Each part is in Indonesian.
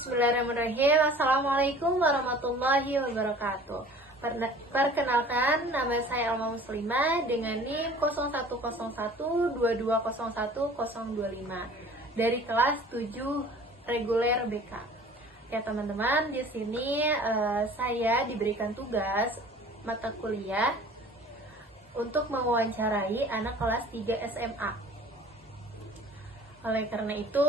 Bismillahirrahmanirrahim. Assalamualaikum warahmatullahi wabarakatuh. Perkenalkan, nama saya Alma Muslimah dengan NIM 010122011025 dari kelas 7 reguler BK. Ya teman-teman, di sini saya diberikan tugas mata kuliah untuk mewawancarai anak kelas 3 SMA. Oleh karena itu,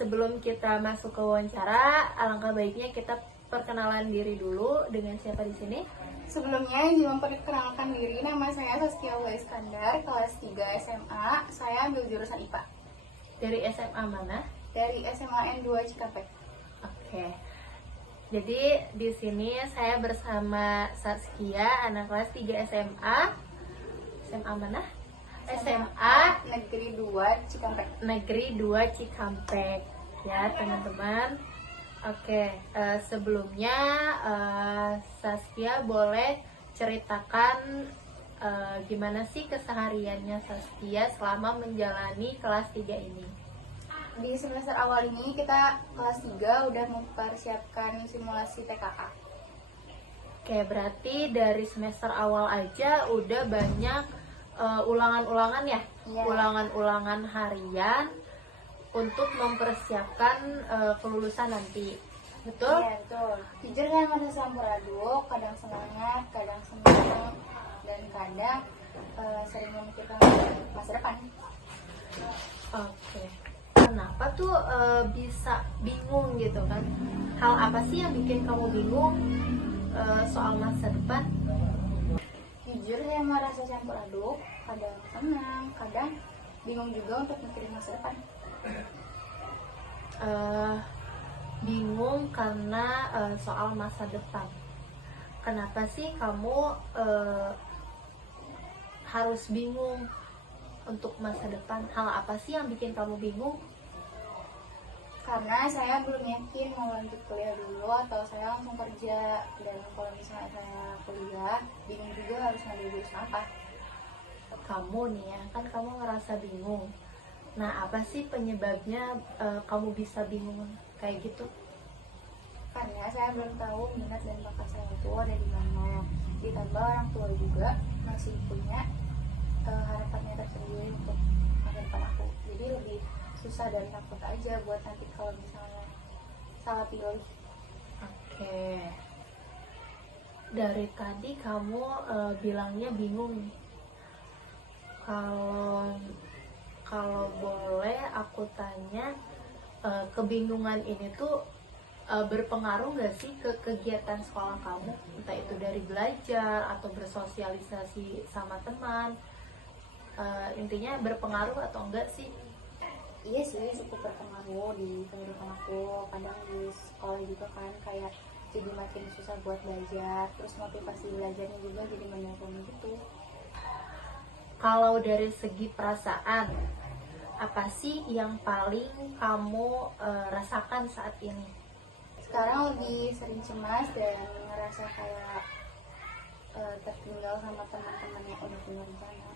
sebelum kita masuk ke wawancara, alangkah baiknya kita perkenalan diri dulu. Dengan siapa di sini? Sebelumnya ingin memperkenalkan diri, nama saya Saskia Iskandar, kelas 3 SMA. Saya ambil jurusan IPA. Dari SMA mana? Dari SMA N2 Cikampek. Oke. Jadi di sini saya bersama Saskia, anak kelas 3 SMA. SMA mana? SMA Negeri 2 Cikampek. Negeri 2 Cikampek. Ya teman-teman. Oke, sebelumnya Saskia boleh ceritakan gimana sih kesehariannya Saskia selama menjalani kelas 3 ini? Di semester awal ini kita kelas 3 udah mempersiapkan simulasi TKA. Oke, berarti dari semester awal aja udah banyak ulangan-ulangan ya? Iya. Ulangan-ulangan harian untuk mempersiapkan kelulusan nanti. Betul? Iya, betul. Jujur saya masih campur aduk, kadang semangat, kadang senang, dan kadang sering memikirkan masa depan. Oke. Kenapa tuh bisa bingung gitu kan? Hal apa sih yang bikin kamu bingung soal masa depan? Jujur saya merasa campur aduk, kadang senang, kadang bingung juga untuk mikirin masa depan. Bingung karena soal masa depan. Kenapa sih kamu harus bingung untuk masa depan? Hal apa sih yang bikin kamu bingung? Karena saya belum yakin mau lanjut kuliah dulu atau saya langsung kerja. Dan kalau misalnya saya kuliah, bingung juga harus ngambil jurusan apa. Kamu nih ya, kan kamu ngerasa bingung. Nah, apa sih penyebabnya kamu bisa bingung kayak gitu? Karena saya belum tahu minat dan bakat saya itu ada di mana. Ditambah orang tua juga masih punya harapannya tersendiri untuk masa depan aku. Jadi lebih susah dan takut aja buat nanti kalau misalnya salah pilih. Oke. Dari tadi kamu bilangnya bingung nih. Kalau boleh aku tanya, kebingungan ini tuh berpengaruh gak sih ke kegiatan sekolah kamu? Entah itu dari belajar atau bersosialisasi sama teman. Intinya berpengaruh atau enggak sih? Iya sih, cukup berpengaruh di kehidupan aku. Kadang di sekolah juga kan kayak jadi makin susah buat belajar, terus motivasi belajarnya juga jadi menurun gitu. Kalau dari segi perasaan, apa sih yang paling kamu rasakan saat ini? Sekarang lebih sering cemas dan ngerasa kayak tertinggal sama teman-teman yang udah punya rencana.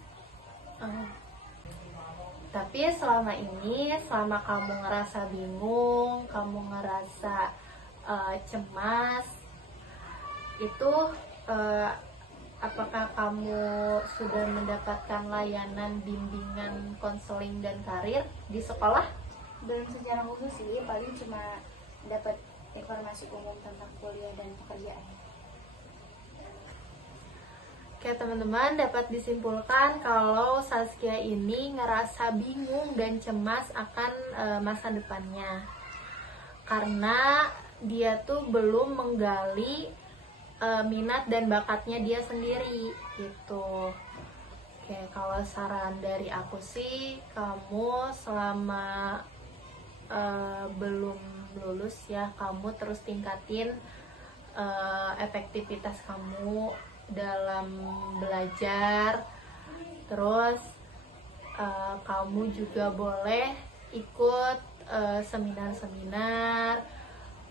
Tapi selama ini, selama kamu ngerasa bingung, kamu ngerasa cemas, itu apakah kamu sudah mendapatkan layanan bimbingan konseling dan karir di sekolah? Belum secara khusus sih, paling cuma dapat informasi umum tentang kuliah dan pekerjaan. Oke teman-teman, dapat disimpulkan kalau Saskia ini ngerasa bingung dan cemas akan masa depannya. Karena dia tuh belum menggali minat dan bakatnya dia sendiri gitu. Oke, kalau saran dari aku sih, kamu selama belum lulus ya, kamu terus tingkatin efektivitas kamu dalam belajar. Terus kamu juga boleh ikut seminar-seminar,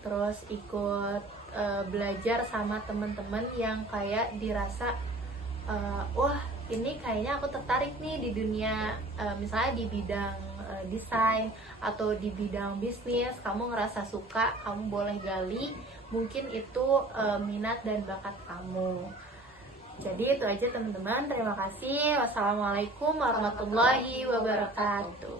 terus ikut belajar sama teman-teman yang kayak dirasa wah ini kayaknya aku tertarik nih di dunia misalnya di bidang desain atau di bidang bisnis, kamu ngerasa suka, kamu boleh gali, mungkin itu minat dan bakat kamu. Jadi itu aja teman-teman, terima kasih. Wassalamualaikum warahmatullahi wabarakatuh.